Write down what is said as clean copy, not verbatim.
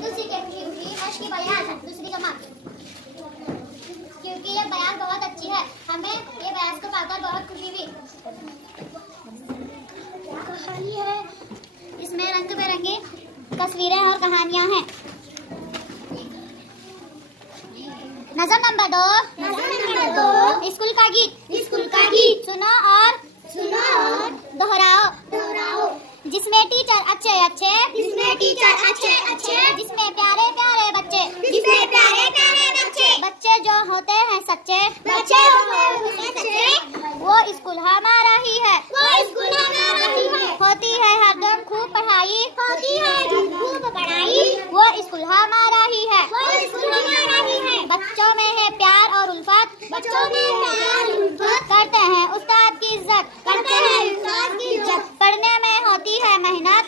उर्दू सीखे खुशी खुशी मश्क की बयान दूसरी जमात, क्योंकि ये बयान बहुत अच्छी है, हमें ये बयान को पाकर बहुत खुशी हुई। कहानी है, इसमें रंग बिरंगी तस्वीरें और कहानियां हैं। नज़म नंबर 2, स्कूल का गीत सुनो और दोहराओ। जिसमें टीचर अच्छे जिसमें प्यारे प्यारे बच्चे बच्चे जो होते हैं सच्चे वो स्कूल हमारा ही है। होती है हरदम खूब पढ़ाई वो स्कूल हमारा ही है। बच्चों में है प्यार और उल्फत करते हैं उस्ताद की इज्जत पढ़ने में होती है मेहनत